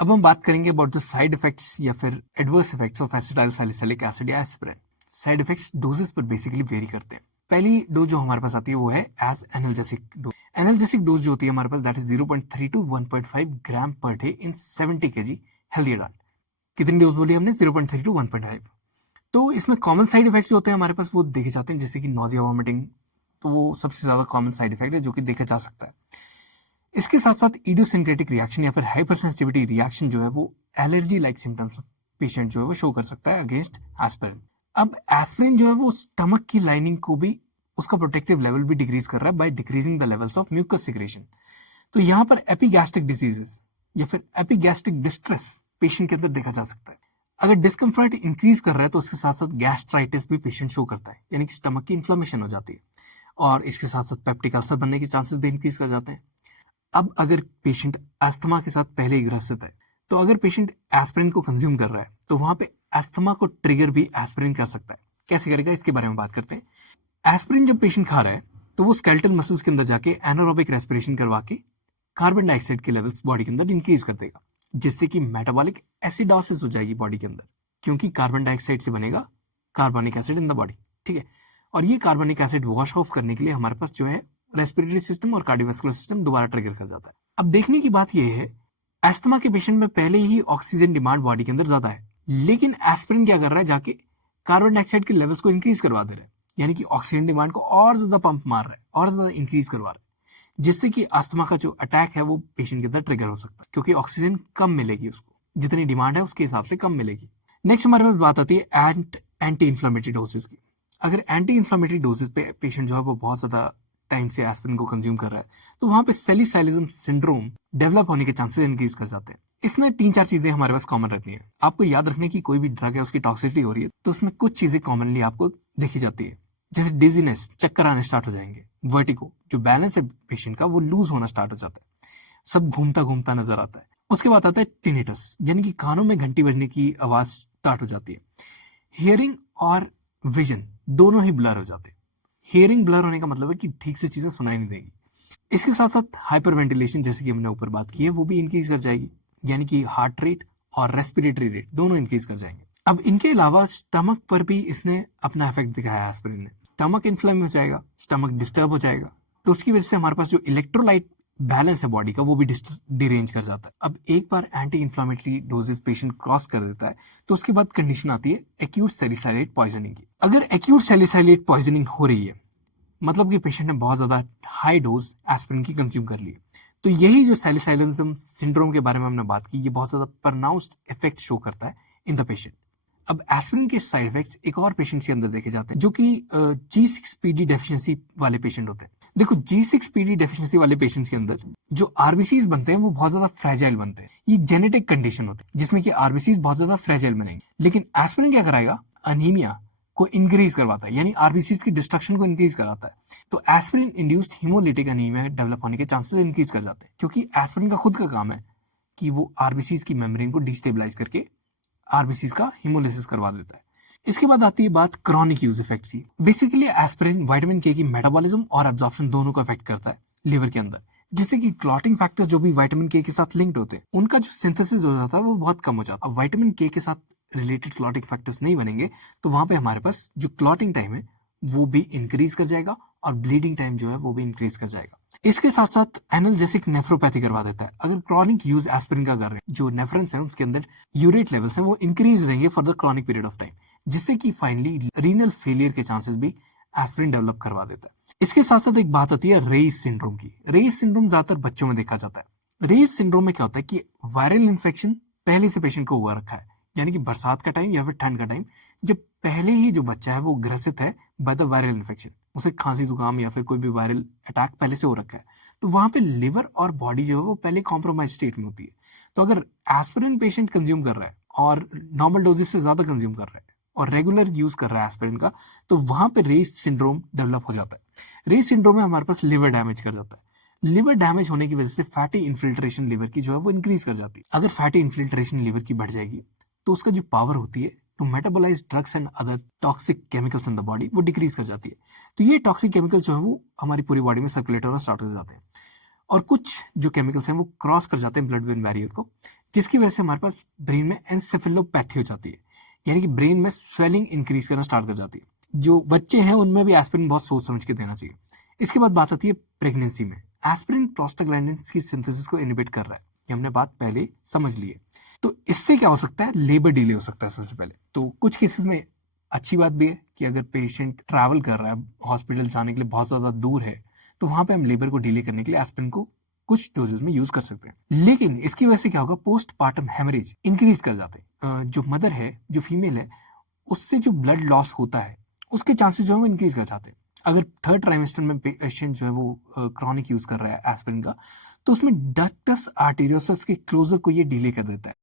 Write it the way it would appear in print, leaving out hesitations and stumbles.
अब हम बात करेंगे अबाउट द साइड इफेक्ट्स या फिर adverse effects of acetyl salicylic acid या एस्पिरिन। साइड इफेक्ट्स डोजेस पर बेसिकली वेरी करते हैं। पहली डोज जो हमारे पास आती है वो है as analgesic dose. Analgesic dose जो होती है हमारे पास that is 0.3 to 1.5 gram per day in 70 kg healthy adult. कितनी डोज बोली हमने? 0.3 टू 1.5। तो इसमें कॉमन साइड इफेक्ट्स जो होते हैं हमारे पास वो देखे जाते हैं, जैसे कि नोजिया, वॉमिटिंग। तो वो सबसे ज्यादा कॉमन साइड इफेक्ट है जो कि देखा जा सकता है। इसके साथ साथ इडियोसिंक्रेटिक रिएक्शन या फिर हाइपर सेंसिटिविटी रिएक्शन जो है वो एलर्जी लाइक सिम्टम्स पेशेंट जो है वो शो कर सकता है अगेंस्ट एस्पिरिन। अब एस्पिरिन जो है वो स्टमक की लाइनिंग को भी, उसका प्रोटेक्टिव लेवल भी डिक्रीज कर रहा है by decreasing the levels of mucus secretion. तो यहाँ पर एपिगैस्ट्रिक डिसीजेस या फिर एपिगैस्ट्रिक डिस्ट्रेस पेशेंट के अंदर देखा जा सकता है। अगर डिस्कम्फर्ट इंक्रीज कर रहा है तो उसके साथ साथ गैस्ट्राइटिस भी पेशेंट शो करता है, यानी कि स्टमक की इन्फ्लेमेशन हो जाती है, और इसके साथ साथ पेप्टिक अल्सर बनने के चांसेस भी इंक्रीज कर जाते हैं। अब अगर पेशेंट अस्थमा के साथ पहले ही ग्रसित है, तो अगर पेशेंट एस्पिरिन को कंज्यूम कर रहा है तो वहां पे अस्थमा को ट्रिगर भी एस्पिरिन कर सकता है। कैसे करेगा इसके बारे में बात करते हैं। एस्पिरिन जब पेशेंट खा रहा है तो वो स्केलेटल मसल्स के अंदर जाके एनारोबिक रेस्पिरेशन करवा के कार्बन डाइऑक्साइड के लेवल्स बॉडी के अंदर इंक्रीज कर देगा, जिससे कि मेटाबॉलिक एसिडोसिस हो जाएगी बॉडी के अंदर, क्योंकि कार्बन डाइऑक्साइड से बनेगा carbonic acid in the body. ठीक है, और ये कार्बोनिक एसिड वॉश ऑफ करने के लिए हमारे पास जो है रेस्पिरेटरी सिस्टम और कार्डियोवास्कुलर सिस्टम दोबारा ट्रिगर कर जाता है। अब देखने की बात यह है, एस्थमा के पेशेंट में पहले ही ऑक्सीजन डिमांड बॉडी के अंदर ज्यादा है, लेकिन एस्पिरिन क्या कर रहा है, जाके कार्बन डाइऑक्साइड के लेवल्स को इंक्रीज करवा दे रहा है, यानी कि ऑक्सीजन डिमांड को और ज्यादा पंप मार रहा है और ज्यादा इंक्रीज करवा रहा है, जिससे कि अस्थमा का जो अटैक है वो पेशेंट के अंदर ट्रिगर हो सकता है, क्योंकि ऑक्सीजन कम मिलेगी, उसको जितनी डिमांड है उसके हिसाब से कम मिलेगी। नेक्स्ट हमारे पास बात आती है एंटी इन्फ्लेमेटरी डोजेस की। अगर एंटी इन्फ्लेमेटरी डोजेस पे पेशेंट जो है वो बहुत ज्यादा टाइम से एस्पिरिन को कंज्यूम कर रहा है, तो वहां पे सैलिसाइलिज्म सिंड्रोम डेवलप होने के चांसेस इंक्रीज कर जाते हैं। इसमें 3-4 चीजें हमारे पास कॉमन रहती हैं। आपको याद रखने की, कोई भी ड्रग है उसकी टॉक्सिसिटी हो रही है तो उसमें कुछ चीजें कॉमनली आपको देखी जाती है, जैसे डिजीनेस, चक्कर आने स्टार्ट हो जाएंगे, वर्टिगो, जो बैलेंस है पेशेंट का वो लूज होना स्टार्ट हो जाता है, सब घूमता घूमता नजर आता है। उसके बाद आता है टिनिटस, यानी कि कानों में घंटी बजने की आवाज स्टार्ट हो जाती है। हियरिंग और विजन दोनों ही ब्लर हो जाते हैं। हियरिंग ब्लर होने का मतलब है कि ठीक से चीजें सुनाई नहीं देगी। इसके साथ साथ हाइपर वेंटिलेशन, जैसे कि हमने ऊपर बात की है, वो भी इंक्रीज कर जाएगी, यानी कि हार्ट रेट और रेस्पिरेटरी रेट दोनों इंक्रीज कर जाएंगे। अब इनके अलावा स्टमक पर भी इसने अपना इफेक्ट दिखाया है एस्पिरिन ने। स्टमक इन्फ्लेम हो जाएगा, स्टमक डिस्टर्ब हो जाएगा, तो उसकी वजह से हमारे पास जो इलेक्ट्रोलाइट बैलेंस है बॉडी का वो भी डिरेंज कर जाता है। अब एक बार anti inflammatory doses patient cross कर देता है तो उसके बाद कंडीशन आती है एक्यूट सैलिसाइलेट पॉइजनिंग की। अगर एक्यूट सैलिसाइलेट पॉइजनिंग हो रही है, मतलब कि पेशेंट ने बहुत ज्यादा हाई डोज एस्पिरिन की कंज्यूम कर ली, तो यही जो सैलिसाइलिज्म सिंड्रोम के बारे में हमने बात की, ये बहुत ज्यादा प्रोनाउंस्ड इफेक्ट शो करता है इन द पेशेंट। अब एस्पिरिन के साइड इफेक्ट्स एक और पेशेंट के अंदर देखे जाते हैं, जो कि G6PD डेफिशिएंसी वाले पेशेंट होते हैं। देखो, G6PD डेफिशिएंसी वाले पेशेंट्स के अंदर जो आरबीसीज बनते हैं वो बहुत ज्यादा फ्रेजाइल बनते हैं। ये जेनेटिक कंडीशन होती है जिसमें कि आरबीसीज बहुत ज्यादा फ्रेजाइल बनेंगे, लेकिन एस्पिरिन क्या कराएगा, अनीमिया को इंक्रीज करवाता है, यानी आरबीसीज की डिस्ट्रक्शन को इंक्रीज कराता है। तो aspirin induced haemolytic anaemia develop होने के चांसेस इंक्रीज कर जाते हैं, क्योंकि एस्पिरिन का खुद का काम है कि वो आरबीसीज की मेम्ब्रेन को डिस्टेबलाइज करके आरबीसीज का हिमोलिसिस करवा देता है। इसके बाद आती है बात क्रॉनिक यूज इफेक्ट्स की। बेसिकली एस्पिरिन विटामिन के की मेटाबॉलिज्म और एब्जॉर्प्शन दोनों को अफेक्ट करता है लिवर के अंदर, जिससे कि क्लॉटिंग फैक्टर्स जो भी विटामिन के साथ लिंक्ड होते हैं उनका जो सिंथेसिस हो जाता है वो बहुत कम हो जाता है। अब विटामिन के साथ रिलेटेड क्लॉटिंग फैक्टर्स नहीं बनेंगे तो वहां पे हमारे पास जो क्लॉटिंग टाइम है वो भी इंक्रीज कर जाएगा और ब्लीडिंग टाइम जो है वो भी इंक्रीज कर जाएगा। इसके साथ साथ एनाल्जेसिक नेफ्रोपैथी करवा देता है। अगर क्रॉनिक यूज एस्पिरिन का कर रहे हैं, जो नेफ्रॉन्स हैं उसके अंदर यूरेट लेवल्स हैं वो इंक्रीज रहेंगे for the chronic period of time, जिससे कि फाइनली रीनल फेलियर के चांसेस भी एस्पिरिन डेवलप करवा देता है। इसके साथ साथ एक बात आती है रेइस सिंड्रोम की। रेइस सिंड्रोम ज्यादातर बच्चों में देखा जाता है। रेइस सिंड्रोम में क्या होता है कि वायरल इन्फेक्शन पहले से पेशेंट को हुआ रखा है, यानी कि बरसात का टाइम या फिर ठंड का टाइम, जब पहले ही जो बच्चा है वो ग्रसित है बाय द वायरल इन्फेक्शन, उसे खांसी जुकाम या फिर कोई भी वायरल अटैक पहले से हो रखा है, तो वहां पे लिवर और बॉडी जो है वो पहले कॉम्प्रोमाइज स्टेट में होती है। तो अगर एस्पिरिन पेशेंट कंज्यूम कर रहा है और नॉर्मल डोजेस से ज्यादा कंज्यूम कर रहा है और रेगुलर यूज कर रहा है एस्पिरिन का, तो वहां पे रेस सिंड्रोम डेवलप हो जाता है। रेस सिंड्रोम में हमारे पास लिवर डैमेज कर जाता है। लिवर डैमेज होने की वजह से फैटी इन्फिल्ट्रेशन लिवर की जो है वो इंक्रीज कर जाती है। अगर फैटी इन्फिल्ट्रेशन लिवर की बढ़ जाएगी तो उसका जो पावर होती है to metabolise drugs and other toxic chemicals in the body वो डिक्रीज कर जाती है। तो ये टॉक्सिक केमिकल्स जो है वो हमारी पूरी बॉडी में सर्कुलेट होना स्टार्ट हो जाते हैं, और कुछ जो केमिकल्स हैं वो क्रॉस कर जाते हैं ब्लड ब्रेन बैरियर को, जिसकी वजह से हमारे पास ब्रेन में एनसेफेलोपैथी हो जाती है, यानी कि ब्रेन में स्वेलिंग इंक्रीज करना स्टार्ट कर जाती है। जो बच्चे हैं उनमें भी एस्पिरिन बहुत सोच समझ के देना चाहिए। इसके बाद बात आती है प्रेगनेंसी में। एस्पिरिन प्रोस्टाग्लैंडिन्स की सिंथेसिस को इनहिबिट कर रहा है, ये हमने बात पहले समझ ली है। तो इससे क्या हो सकता है, लेबर डिले हो सकता है सबसे पहले। तो कुछ केसेस में अच्छी बात भी है कि अगर पेशेंट ट्रैवल कर रहा है, हॉस्पिटल जाने के लिए बहुत ज्यादा दूर है, तो वहां पे हम लेबर को डिले करने के लिए एस्पिरिन को कुछ डोजेस में यूज कर सकते हैं। लेकिन इसकी वजह से क्या होगा, पोस्ट पार्टम हेमरेज इंक्रीज कर जाते हैं। जो मदर है, जो फीमेल है, उससे जो ब्लड लॉस होता है उसके चांसेस जो है वो इंक्रीज कर जाते हैं। अगर थर्ड ट्राइमेस्टर में पेशेंट जो है वो क्रॉनिक यूज कर रहा है एस्पिरिन का, तो उसमें डक्टस आर्टेरियोसस के क्लोजर को ये डिले कर देता है।